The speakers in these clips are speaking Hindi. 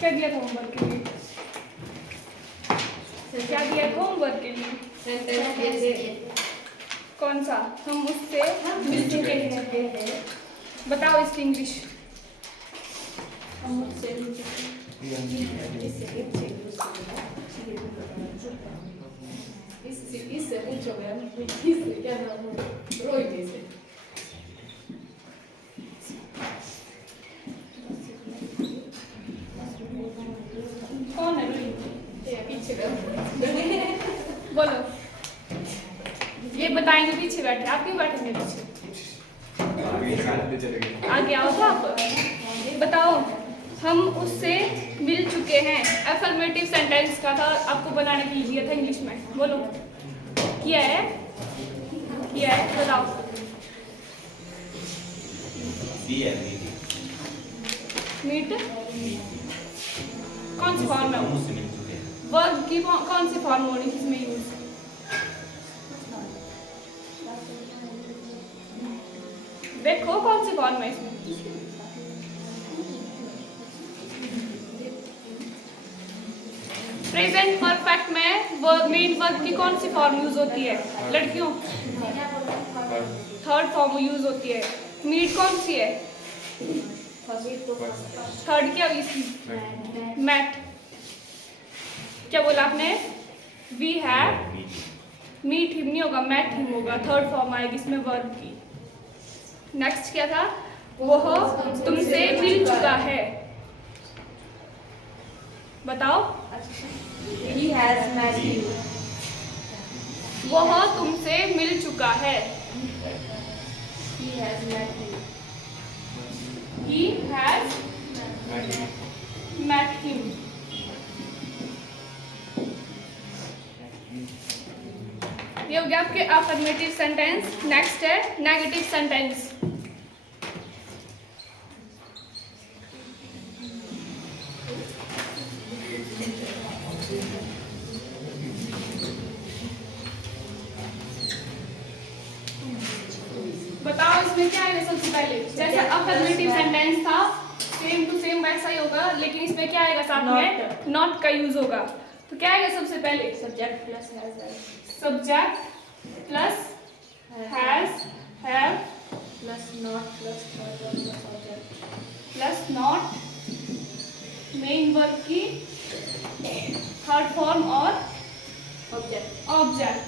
क्या दिया था होमवर्क के लिए? क्या दिया था होमवर्क के लिए? कौन सा? हम उससे मिल चुके हैं। बताओ इसकी इंग्लिश। हम उससे मिल चुके हैं। इससे पूछो यार, इससे क्या नाम है? रोहित से। कौन है रोहित? पीछे का बोलो। ये बताएंगे पीछे बैठे, आप क्यों बैठेंगे पीछे? आगे आओ तो आप बताओ। हम उससे मिल चुके हैं। अफर्मेटिव सेंटेंस का था, आपको बनाने के लिए दिया था इंग्लिश में। बोलो। किया है? किया है, बताओ। मीट कौन सी फॉर्म है? वर्ब की कौन सी फॉर्म होनी किसमें यूज? देखो कौन सी फॉर्म है इसमें। प्रेजेंट परफेक्ट में मेन वर्ब की कौन सी फॉर्म यूज होती है लड़कियों? थर्ड फॉर्म यूज होती है। मीट कौन सी है? थर्ड क्या हुई इसकी? मैट। क्या बोला आपने? वी हैव मीट हिम नहीं होगा, मैट हिम होगा। थर्ड फॉर्म आएगी इसमें वर्ब की। नेक्स्ट क्या था? वह तुमसे मिल चुका है। बताओ। He has met you. वह तुमसे मिल चुका है। He has met you. He has met him. ये हो गया आपके अफर्मेटिव सेंटेंस। नेक्स्ट है नेगेटिव सेंटेंस। बताओ इसमें क्या आएगा सबसे पहले? जैसा अफर्मेटिव सेंटेंस था सेम टू सेम वैसा ही होगा, लेकिन इसमें क्या आएगा साथ में? नॉट का यूज होगा। तो क्या आएगा सबसे पहले? Subject plus has. Subject plus has have Plus not plus third one plus object. Plus not main verb की थर्ड फॉर्म और Object. ऑब्जेक्ट।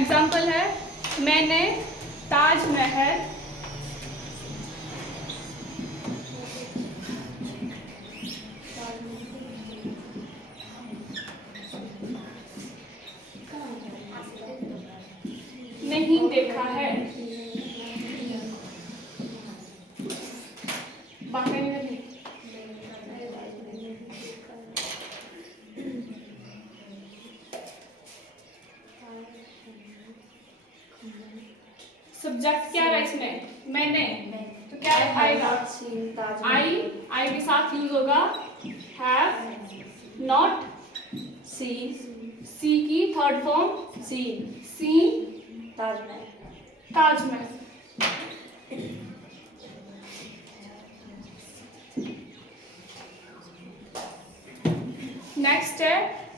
एग्जाम्पल है मैंने ताजमहल नहीं देखा है। बाकी नहीं। सब्जेक्ट क्या है इसमें? मैंने। तो क्या आएगा? आई के साथ यूज होगा हैव नॉट सी की third form see Taj Mahal. Next है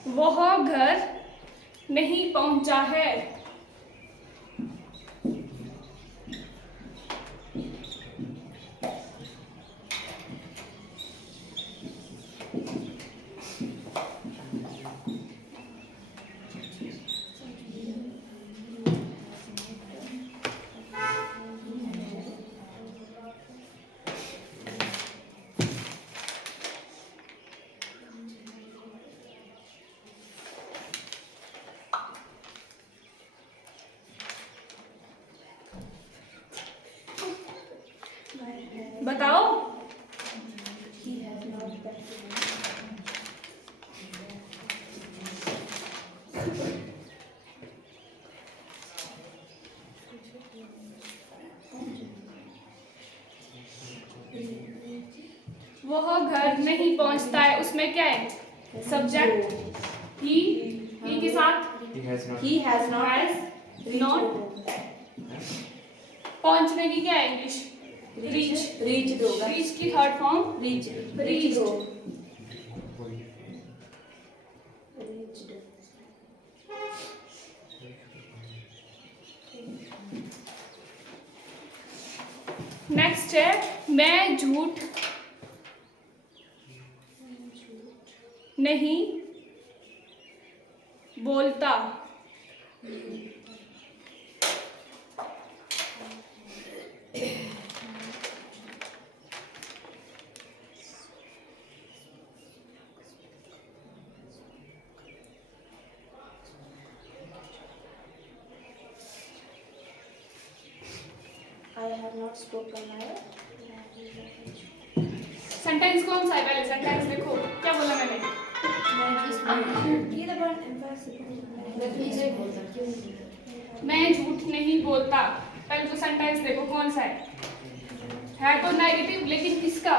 वह घर नहीं पहुंचा है। बताओ। वह घर नहीं पहुंचता है, उसमें क्या है? सब्जेक्ट ही के साथ He has not has not पहुंचने की क्या है इंग्लिश? रीच। रीच होगा। रीच की third form reach. Reach. Next है मैं झूठ नहीं बोलता। I have not spoken my sentence कौन सा है? पहले सेंटेंस देखो क्या बोला मैंने। ये तो बहुत मैं झूठ नहीं बोलता। पहले तो सेंटेंस देखो कौन सा है तो नेगेटिव, लेकिन किसका?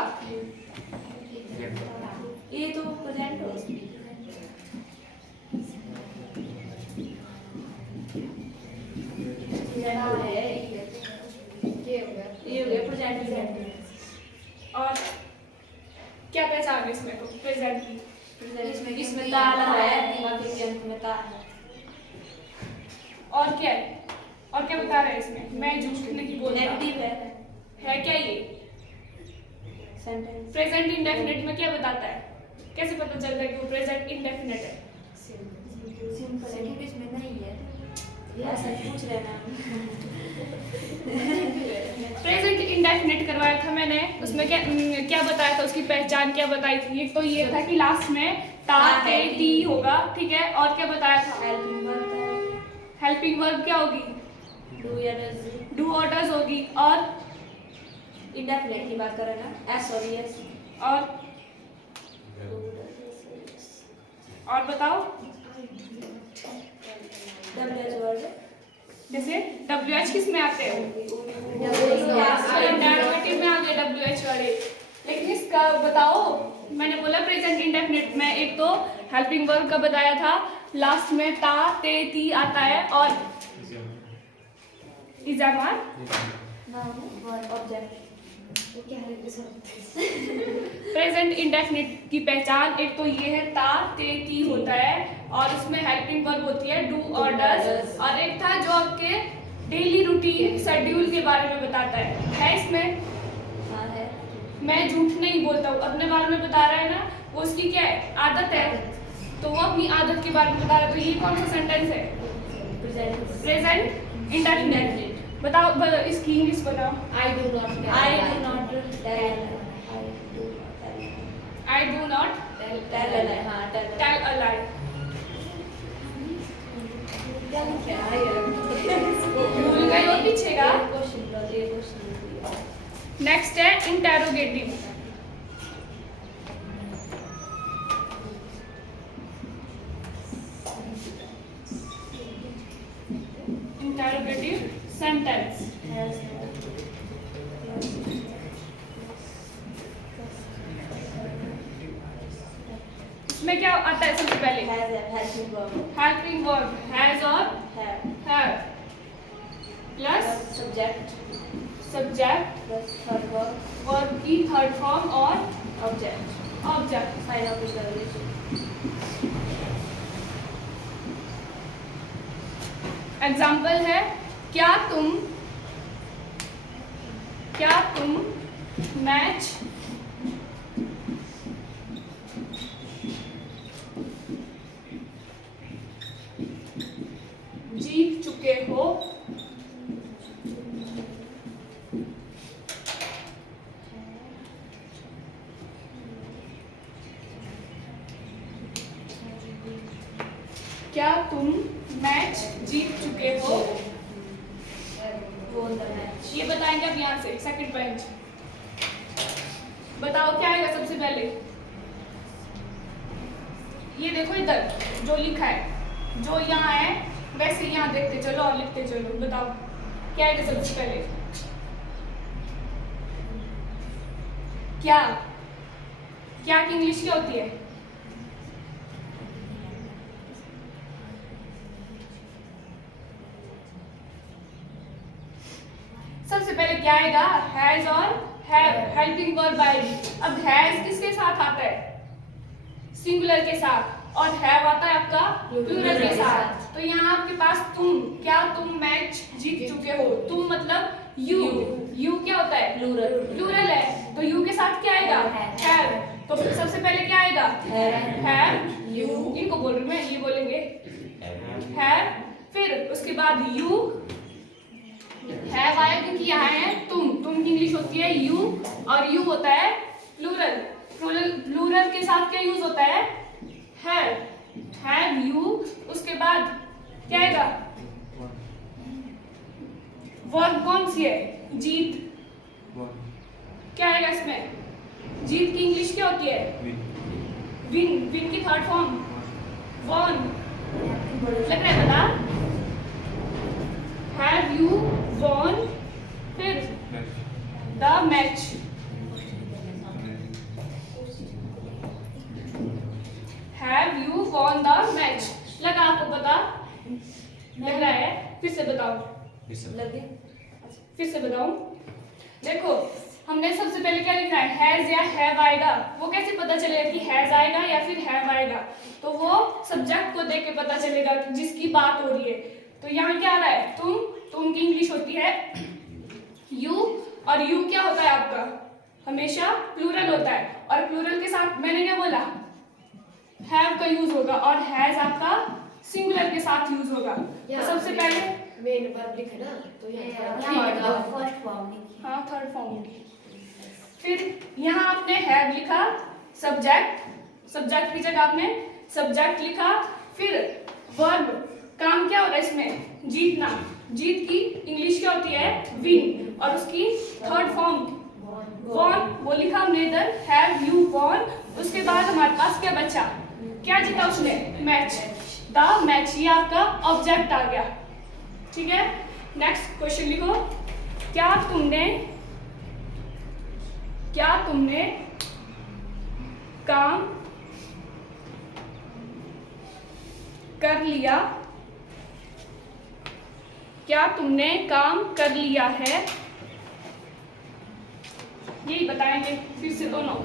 ये तो प्रेजेंट हो। ये हो गया प्रेजेंट सेंटेंस। और क्या पहचान है इसमें? तो प्रेजेंट की इसमें ताला है, बाकी के अंत में ता है। और क्या है? और क्या बता रहा है इसमें? मैं झूठ नहीं बोलता नेगेटिव है क्या ये? सेंटेंस। प्रेजेंट इंडेफिनिट में क्या बताता है? कैसे पता चलता है कि वो प्रेजेंट इंडेफिनिट है? सिंपल है क्योंकि इसमें नहीं है। ये ऐसा पूछ रहे ना। प्रेजेंट इंडेफिनिट करवाया था मैंने, उसमें क्या बताया था? उसकी पहचान क्या बताई थी? एक तो ये था कि लास्ट में ता ते ती होगा, ठीक है। और क्या बताया था? हेल्पिंग वर्ब क्या होगी? डू और डज होगी। और इंडेफिनिट की बात कर रहे हैं ना, एस और एस। और बताओ डब्ल्यूएच वर्ड जैसे WH किस में आते हैं? इंडेफिनिट इंडेफिनिट में आ गए WH वाले। लेकिन इसका बताओ, मैंने बोला प्रेजेंट इंडेफिनिट में एक तो हेल्पिंग वर्ब का बताया था, लास्ट में ता ते ती आता है। और इजामान ऑब्जेक्ट प्रेजेंट इंडेफिनिट की पहचान एक तो ये है ता ते ती होता है, और उसमें हेल्पिंग वर्ब होती है डू और डज। और एक था जो आपके डेली रूटीन शेड्यूल के बारे में बताता है इसमें? हाँ है। मैं झूठ नहीं बोलता हूँ, अपने बारे में बता रहा है ना, वो उसकी क्या है? आदत है। तो वो अपनी आदत के बारे में बता रहा है। तो ये कौन सा सेंटेंस है? Present indefinite. बताओ इसकी इंग्लिश बताओ। I do not tell a lie. I do not Tell a lie. हाँ tell a lie. क्या है ये? भूल गए हो पीछे का? नेक्स्ट है इंटेरोगेटिव। Interrogative sentence. इसमें क्या आता है सबसे पहले? हेल्पिंग वर्ब हैज और हैव प्लस सब्जेक्ट वर्ब की थर्ड फॉर्म और ऑब्जेक्ट। एग्जाम्पल है क्या तुम मैच जीत चुके हो? क्या तुम मैच जीत चुके हो? ये बताएंगे अब यहाँ से सेकंड पॉइंट। बताओ क्या आएगा सबसे पहले? ये देखो इधर जो लिखा है, जो यहाँ है वैसे यहाँ देखते चलो और लिखते चलो। बताओ क्या आएगा सबसे पहले? क्या की इंग्लिश क्या होती है? सबसे पहले क्या आएगा, हैज और हैव, हेल्पिंग वर्ब आएगी। अब हैज किसके साथ आता है, सिंगुलर के साथ, और हैव आता है आपका प्लूरल के साथ। तो यहाँ आपके पास तुम, क्या तुम मैच जीत चुके हो, तुम मतलब यू, यू क्या होता है, प्लूरल, प्लूरल है, तो यू के साथ क्या आएगा, हैव। तो सबसे पहले क्या आएगा, हैव यू, इनको बोल रही हूँ मैं, ये बोलेंगे हैव, फिर उसके बाद यू, हैव आया क्योंकि यहाँ है तुम की इंग्लिश होती है यू, और यू होता है प्लूरल, प्लूरल के साथ क्या यूज होता है, हैव यू। उसके बाद क्या आएगा, वर्ब कौन सी है, जीत, क्या आएगा इसमें, जीत की इंग्लिश क्या होती है, विन, विन की थर्ड फॉर्म वॉन, लग रहा है पता, हैव यू वॉन, फिर the match, have you won the match, लगा आपको पता, लग रहा है, फिर से बताओ, लगे, फिर से बताऊं, देखो हमने सबसे पहले क्या लिखा है, हैज या हैव आएगा, वो कैसे पता चलेगा कि हैज आएगा या फिर हैव आएगा, तो वो सब्जेक्ट को देख के पता चलेगा जिसकी बात हो रही है। तो यहाँ क्या आ रहा है, तुम की इंग्लिश होती है यू, और यू क्या होता है आपका, हमेशा प्लूरल होता है, और प्लूरल के साथ मैंने क्या बोला, हैव का यूज होगा, और हैज आपका सिंगुलर के साथ यूज होगा। तो सबसे पहले मेन वर्ब लिखा ना, तो यहाँ फर्स्ट फॉर्म लिखी, हाँ थर्ड फॉर्म, फिर यहाँ आपने हैव लिखा, सब्जेक्ट की जगह आपने सब्जेक्ट लिखा, फिर वर्ब, काम क्या हो रहा है इसमें, जीतना, जीत की इंग्लिश क्या होती है, विन, और उसकी थर्ड फॉर्म वॉन, वो लिखा हमने इधर, हैव यू वॉन। उसके बाद हमारे पास क्या बचा, क्या जीता उसने, मैच, द मैच, ये आपका ऑब्जेक्ट आ गया, ठीक है। नेक्स्ट क्वेश्चन लिखो, क्या तुमने काम कर लिया, क्या तुमने काम कर लिया है, यही बताएंगे फिर से दोनों।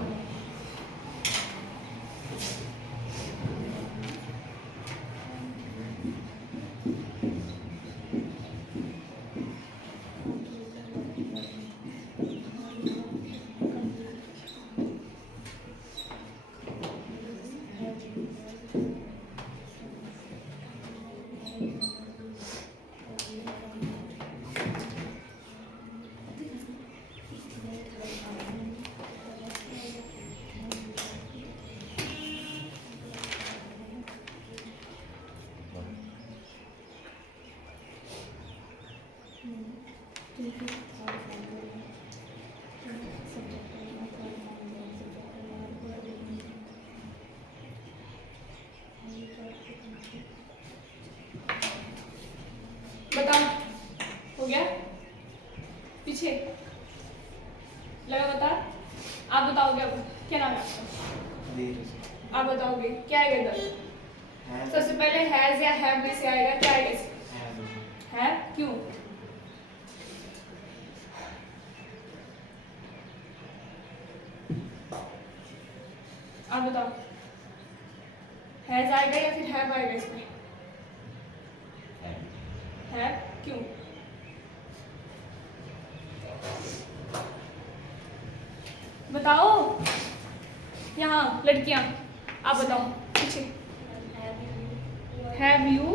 बताओ, हो गया, पीछे लगा, बता, आप बताओगे, अब क्या नाम है आपका, आप बताओगे क्या आएगा इधर, सबसे पहले हैज या हैव में से आएगा, क्या आएगा इसमें, है, क्यों, आप बताओ, हैज आएगा या फिर हैव आएगा इसमें, है, क्यों, बताओ, यहाँ लड़कियां, आप बताओ पीछे, have you,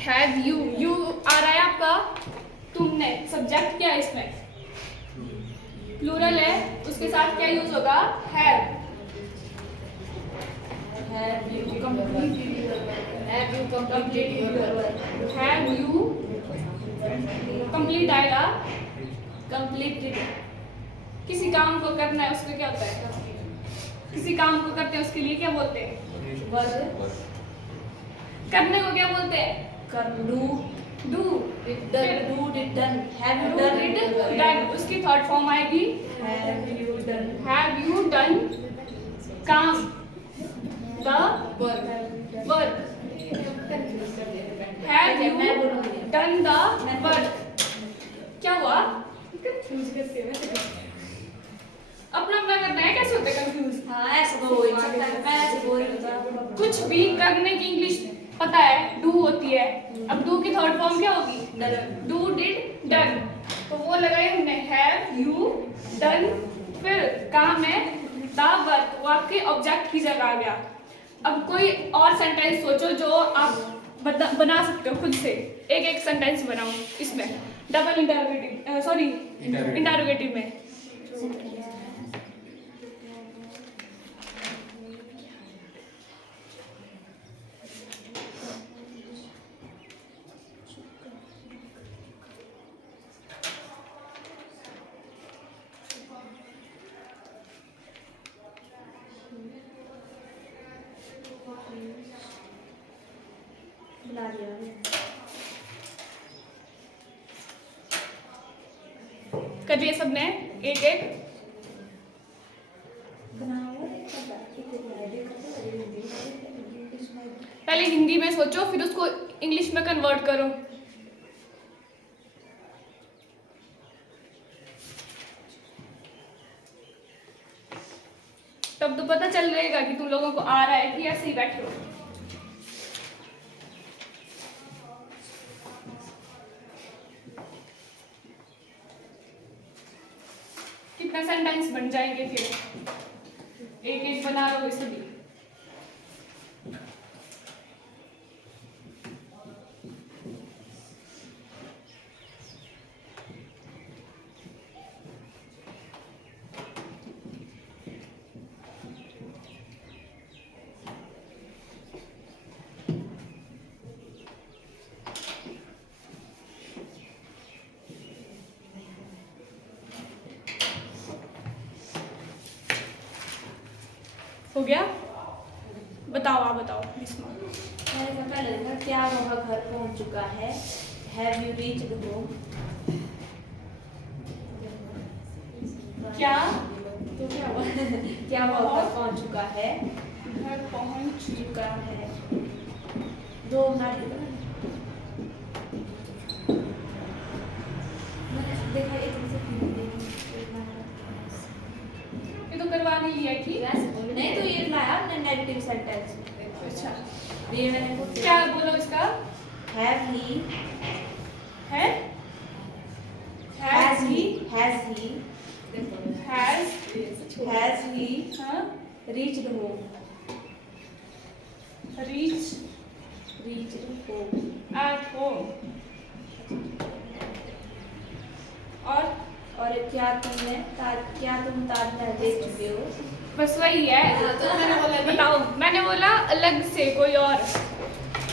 have you, you आ रहा है आपका, तुमने, सब्जेक्ट क्या है इसमें, प्लूरल है, उसके साथ क्या यूज होगा, have, have you completed, have you complete आएगा, कंप्लीटेड, किसी काम को करना है उसको क्या होता है, किसी काम को करते हैं उसके लिए क्या बोलते हैं, वर्ब, करने को क्या बोलते हैं, कर, do, do did done, have you do did done, उसकी थर्ड फॉर्म आएगी have you done, have you done, work have you done the work क्या हुआ कंफ्यूज करते हैं अपना अपना करना है कैसे होते कंफ्यूज हाँ ऐसे बोल सकता है मैं ऐसे बोल रही हूँ कुछ भी करने की इंग्लिश पता है डू होती है अब डू की थर्ड फॉर्म क्या होगी डू डिड डन तो वो लगाई हमने हैव यू डन फिर काम है द वर्क वो आपके ऑब्जेक्ट की जगह आ गया अब कोई और सेंटेंस सोचो जो आप बना सकते हो खुद से एक एक सेंटेंस बनाओ इसमें डबल इंटरोगेटिव सॉरी इंटरोगेटिव में बुला दिया कर लिए सबने एक एक पहले हिंदी में सोचो फिर उसको इंग्लिश में कन्वर्ट करो तब तो पता चल रहेगा कि तुम लोगों को आ रहा है कि ऐसे ही बैठे हो कितना सेंटेंस बन जाएंगे फिर एक एक बना लो इसे भी हो गया बताओ आप बताओ बिस्मा मैंने कहा पहले देखा क्या वह घर पहुंच चुका है हैव यू रीच्ड होम क्या तो क्या हुआ क्या वह घर पहुंच चुका है घर पहुंच चुका है दो मिनट मैंने देखा एक से ये तो करवा नहीं लिया कि नहीं तो ये लाया हमने नेगेटिव सेंटेंस अच्छा ये मैंने पूछा क्या बोलो इसका हैव ही है has he has has he हाँ reached home reach home at home और क्या तुम ताजमहल देख चुके हो बस वही है तो मैंने बोला नहीं। बताओ मैंने बोला अलग से कोई और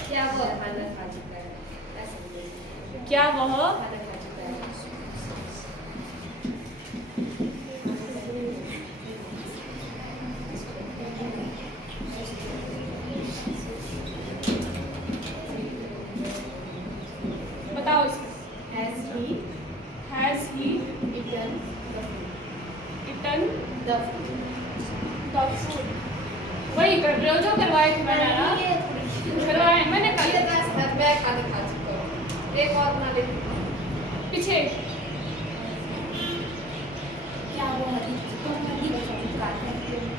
क्या वो खाना खा चुका है ऐसे बोलो क्या वह खाना खा चुका है बताओ इसका has he eaten the the food वही कर रहे हो जो करवाए थे मैंने ना करवाए मैंने ये कल मैं खाना खा चुका हूँ एक और बना लेती हूँ पीछे क्या वो हरी चुका है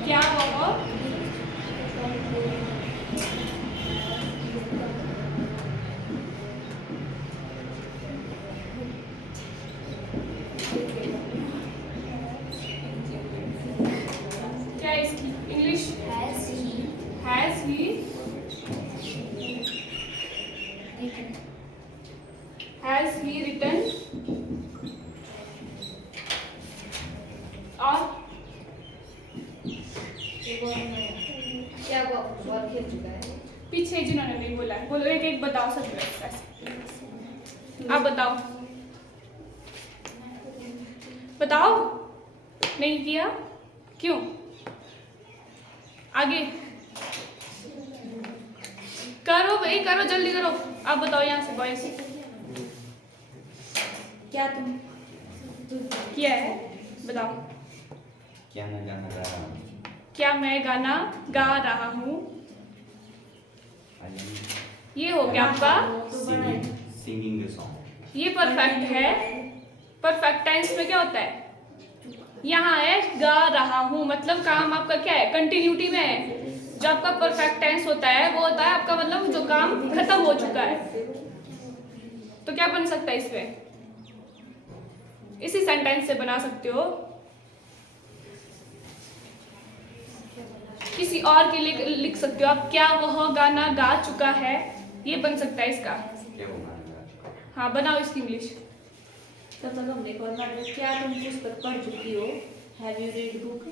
क्या वह क्या इसकी English has he has he written और क्या वो और खेल चुका है पीछे जिन्होंने नहीं बोला है, बोलो एक एक बताओ सब ऐसे आप बताओ बताओ नहीं किया क्यों आगे करो भाई करो जल्दी करो आप बताओ यहाँ से बॉयज क्या तुम किया है बताओ क्या मैं गाना गा रहा हूँ क्या मैं गाना गा रहा हूँ ये हो गया आपका Singing the song. ये परफेक्ट है। परफेक्ट टेंस में क्या होता है? यहाँ है गा रहा हूँ, मतलब काम आपका क्या है? कंटिन्यूटी में है। जो आपका परफेक्ट टेंस होता है वो होता है आपका मतलब जो काम खत्म हो चुका है। तो क्या बन सकता है इसमें? इसी सेंटेंस से बना सकते हो। किसी और के लिए लिख सकते हो आप, क्या वह गाना गा चुका है, ये बन सकता है इसका। क्या वो गाना गा चुका है? हाँ बनाओ इसकी इंग्लिश। तब तक हमने एक और बात, क्या तुम पुस्तक पढ़ चुकी हो? Have you read book?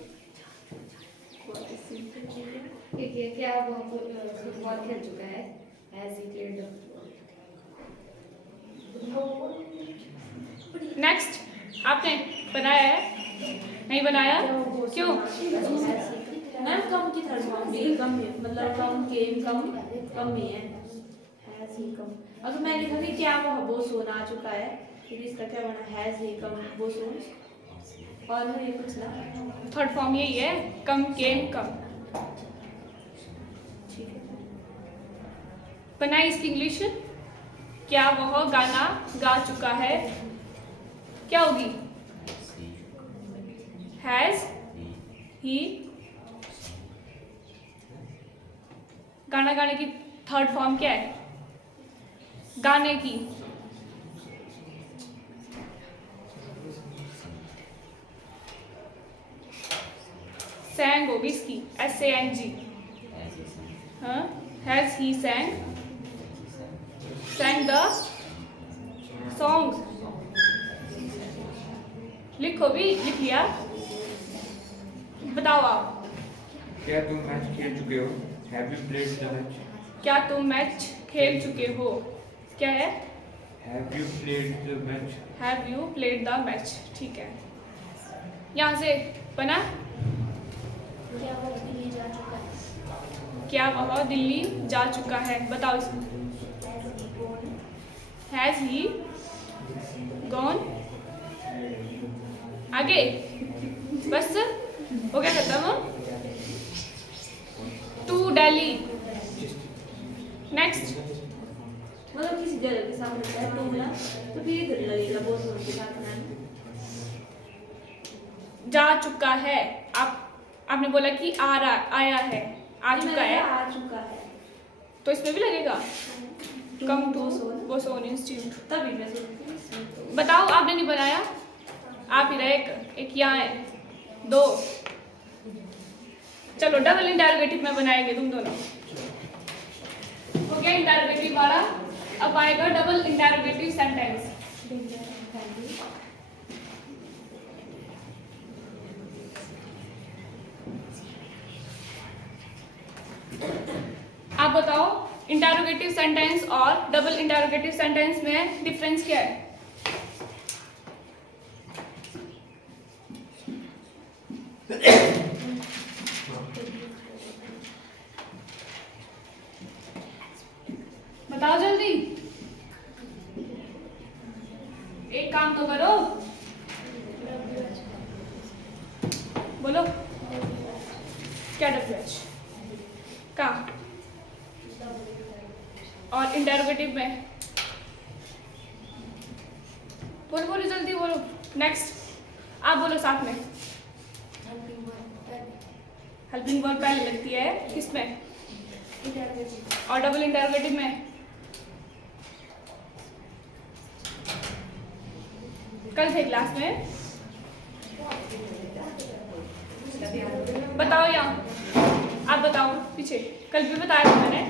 एक ये क्या वो फुटबॉल खेल चुका है? Has he played the next आपने बनाया है? नहीं बनाया? क्यों? मैम कम की थर्ड फॉर्म भी कम है, मतलब कम केम कम में है। हैज ही कम। अगर मैं लिखा कि क्या वो सोना आ चुका है, फिर इसका क्या बना? हैज ही कम वो सोन। और है ये कुछ ना, थर्ड फॉर्म यही है, कम केम कम। ठीक है। बनाई इसकी इंग्लिश। क्या वह गाना गा चुका है, क्या होगी? Has he. गाना गाने की थर्ड फॉर्म क्या है? गाने की सैंग होगी इसकी, SANG। हाँ, has he sang the song। लिखो भी, लिख लिया? बताओ आप। क्या तुम मैच खेल चुके हो? Have you played the match? क्या तुम मैच खेल चुके हो? क्या है? Have you played the match? Have you played the match? ठीक है। यहाँ से बना, क्या वो दिल्ली जा चुका है? क्या वह दिल्ली जा चुका है? बताओ इसमें। Has he gone? आगे बस हो गया खत्म। टू दिल्ली। नेक्स्ट मतलब किसी जगह के साथ होता है तो ना, तो फिर इधर लगेगा वो सोन के साथ ना। जा चुका है। आपने बोला कि आ रहा आया है, आ चुका है, आ चुका है, तो इसमें भी लगेगा come to boson. Boson institute. तभी मैं सोचती बताओ, आपने नहीं बनाया? आप ही रहे, एक यहाँ है, दो। चलो डबल इंटरोगेटिव में बनाएंगे तुम दोनों। हो गया इंटरोगेटिव वाला। अब आएगा डबल इंटरोगेटिव सेंटेंस। आप बताओ इंटरोगेटिव सेंटेंस और डबल इंटरोगेटिव सेंटेंस में डिफरेंस क्या है? बताओ जल्दी, एक काम तो करो, बोलो क्या WH का? और इंटरोगेटिव में बोलो, बोलो जल्दी बोलो। नेक्स्ट आप बोलो साथ में। हेल्पिंग वर्ब पहले लगती है किसमें? और डबल इंटरोगेटिव में कल थे क्लास में, बताओ यहाँ, आप बताओ पीछे, कल भी बताया था मैंने।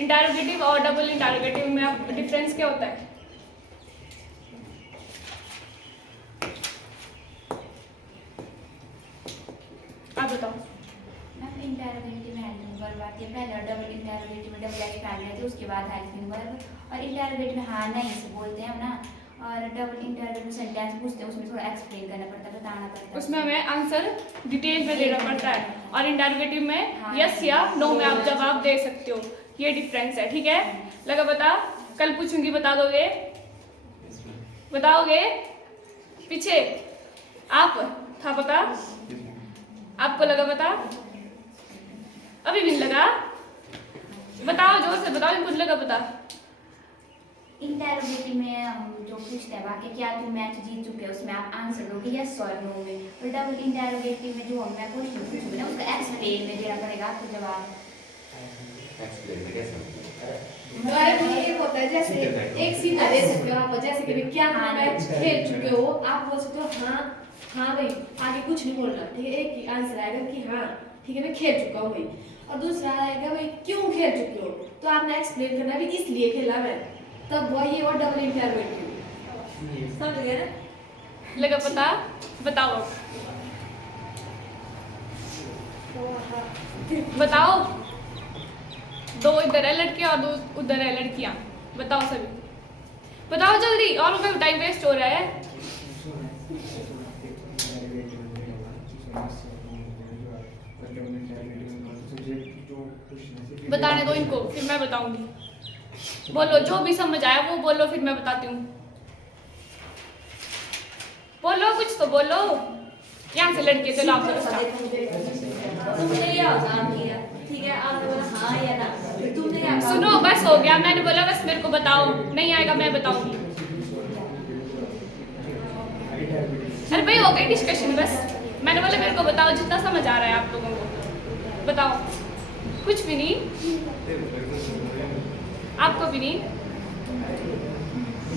इंटरोगेटिव और डबल इंटरोगेटिव में आप डिफरेंस क्या होता है? आप बताओ। मैम इंटरोगेटिव में हेल्पिंग वर्ब आती है पहले, और डबल इंटरोगेटिव में डबल एक्ट आ जाती है उसके बाद हेल्पिंग वर्ब। और इंटरोगेटिव में हाँ नहीं से बोलते हैं हम ना, और डबल इंटरोगेटिव सेंटेंस पूछते हैं उसमें थोड़ा एक्सप्लेन करना पड़ता है, बताना पड़ता है। उसमें हमें आंसर डिटेल में देना पड़ता है, और इंटरोगेटिव में हाँ। यस या नो में आप जवाब दे सकते हो। ये डिफरेंस है, ठीक है? लगा बता? कल पूछूंगी, बता दोगे? बताओगे? पीछे आप था पता? आपको लगा पता? अभी भी नहीं लगा? बताओ जोर से बताओ, इनको लगा पता। इंटरोगेटिव में हम जो पूछते हैं वाक्य क्या तुम मैच जीत चुके हो, उसमें आप आंसर दोगे यस और नो में। और डबल इंटरोगेटिव में जो मैं क्वेश्चन पूछूंगी ना उसका एक्सप्लेन में देना पड़ेगा आपको जवाब। एक्सप्लेन में कैसे? हमारे में एक होता है जैसे एक सीधा दे सकते हो आप, जैसे कि क्या हाँ मैच खेल चुके हो, आप बोल सकते हो हाँ हाँ भाई, आगे कुछ नहीं बोलना, ठीक है। एक ही आंसर आएगा कि हाँ ठीक है मैं खेल चुका हूँ भाई, और दूसरा आएगा भाई क्यों खेल चुके हो, तो आपने एक्सप्लेन करना भी इसलिए खेला मैं, तब वो ये और डबल इंटरोगेटिव। समझ गए ना? लगा पता? बताओ अब। बताओ। दो इधर है लड़के और दो उधर है लड़कियां, बताओ सभी, बताओ जल्दी, और उनका टाइम वेस्ट हो रहा है। बताने दो इनको, फिर मैं बताऊंगी। बोलो जो भी समझ आया वो बोलो, फिर मैं बताती हूँ। बोलो कुछ तो बोलो। यहाँ से लड़के चलो आप लोग start। तुमने ये आसान किया, ठीक है, आपने बोला हाँ या ना, फिर तुमने क्या कहा? सुनो बस हो गया, मैंने बोला बस मेरे को बताओ, नहीं आएगा मैं बताऊंगी। अरे भाई हो गई डिस्कशन, बस मैंने बोला मेरे को बताओ जितना समझ आ रहा है आप लोगों को, बताओ। कुछ भी नहीं, आपको भी नहीं।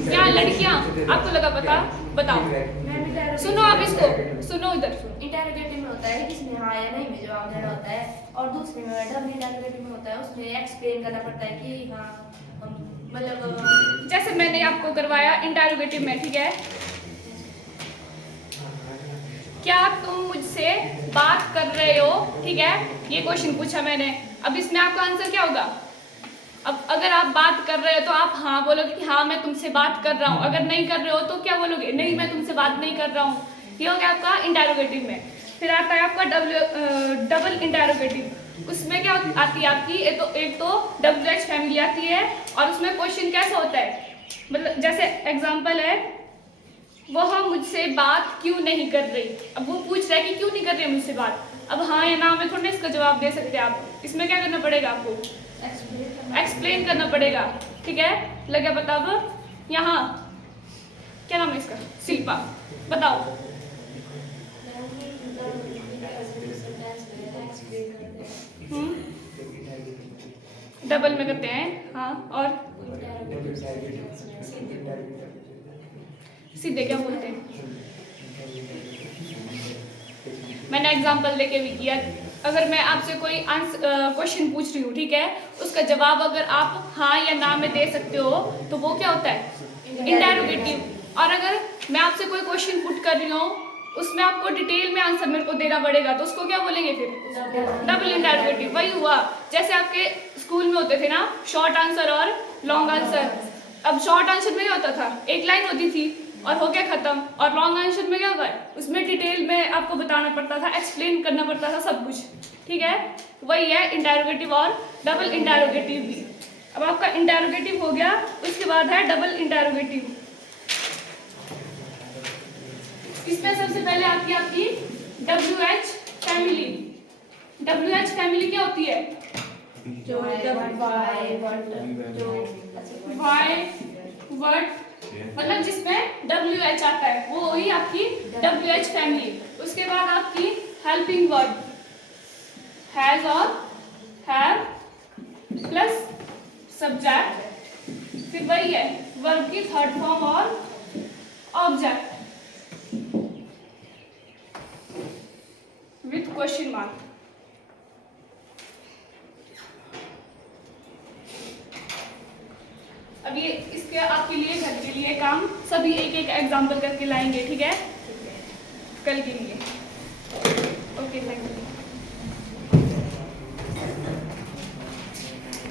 क्या लड़कियां, आपको लगा पता? बताओ। सुनो आप इसको, सुनो इधर सुनो। इंटरोगेटिव में होता है किसमें हाँ या नहीं में जवाब देना होता है, और दूसरे में डबल इंटरोगेटिव में होता है उसमें एक्सप्लेन करना पड़ता है कि हाँ मतलब जैसे मैंने आपको करवाया इंटरोगेटिव में, ठीक है। क्या तुम मुझसे बात कर रहे हो, ठीक है, ये क्वेश्चन पूछा मैंने। अब इसमें आपका आंसर क्या होगा? अब अगर आप बात कर रहे हो तो आप हाँ बोलोगे कि हाँ मैं तुमसे बात कर रहा हूँ, अगर नहीं कर रहे हो तो क्या बोलोगे? नहीं मैं तुमसे बात नहीं कर रहा हूँ। ये हो गया आपका इंटरोगेटिव में। फिर आता है आपका डबल इंटरोगेटिव, उसमें क्या आती है आपकी, एक तो WH फैमिली आती है, और उसमें क्वेश्चन कैसा होता है, मतलब जैसे एग्जाम्पल है वह मुझसे बात क्यों नहीं कर रही। अब वो पूछ रहा है कि क्यों नहीं कर रही है मुझसे बात, अब हाँ या ना में थोड़ा इसका जवाब दे सकते हैं आप। इसमें क्या करना पड़ेगा आपको? एक्सप्लेन करना पड़ेगा, ठीक है। लगे बता दो। यहाँ क्या नाम है इसका? शिल्पा, बताओ। डबल में करते हैं, हाँ। और सीधे क्या बोलते हैं? मैंने एग्जांपल देके भी किया। अगर मैं आपसे कोई क्वेश्चन पूछ रही हूँ, ठीक है, उसका जवाब अगर आप हाँ या ना में दे सकते हो तो वो क्या होता है? इंटरोगेटिव। और अगर मैं आपसे कोई क्वेश्चन पुट कर रही हूँ उसमें आपको डिटेल में आंसर मेरे को देना पड़ेगा, तो उसको क्या बोलेंगे फिर? Double interrogative. वही हुआ जैसे आपके स्कूल में होते थे ना शॉर्ट आंसर और लॉन्ग आंसर। अब शॉर्ट आंसर में क्या होता था, एक लाइन होती थी और हो गया खत्म, और लॉन्ग आंसर में क्या होगा, उसमें डिटेल में आपको बताना पड़ता था, एक्सप्लेन करना पड़ता था सब कुछ, ठीक है। वही है इंटरोगेटिव और डबल इंटरोगेटिव भी। अब आपका इंटरोगेटिव हो गया, उसके बाद है डबल इंटरोगेटिव। इसमें सबसे पहले आती है आपकी WH फैमिली। WH फैमिली क्या होती है? जो वाई वर्ड, मतलब जिसमें WH आता है वो वही आपकी WH फैमिली। उसके बाद आपकी हेल्पिंग वर्ड, हैज और हैव प्लस सब्जेक्ट, फिर वही है वर्ब की थर्ड फॉर्म और ऑब्जेक्ट विथ क्वेश्चन मार्क। अब ये इसके आपके लिए घर के लिए काम सभी एक एक एग्जाम्पल करके लाएंगे, ठीक है, कल के लिए। Okay, thank you.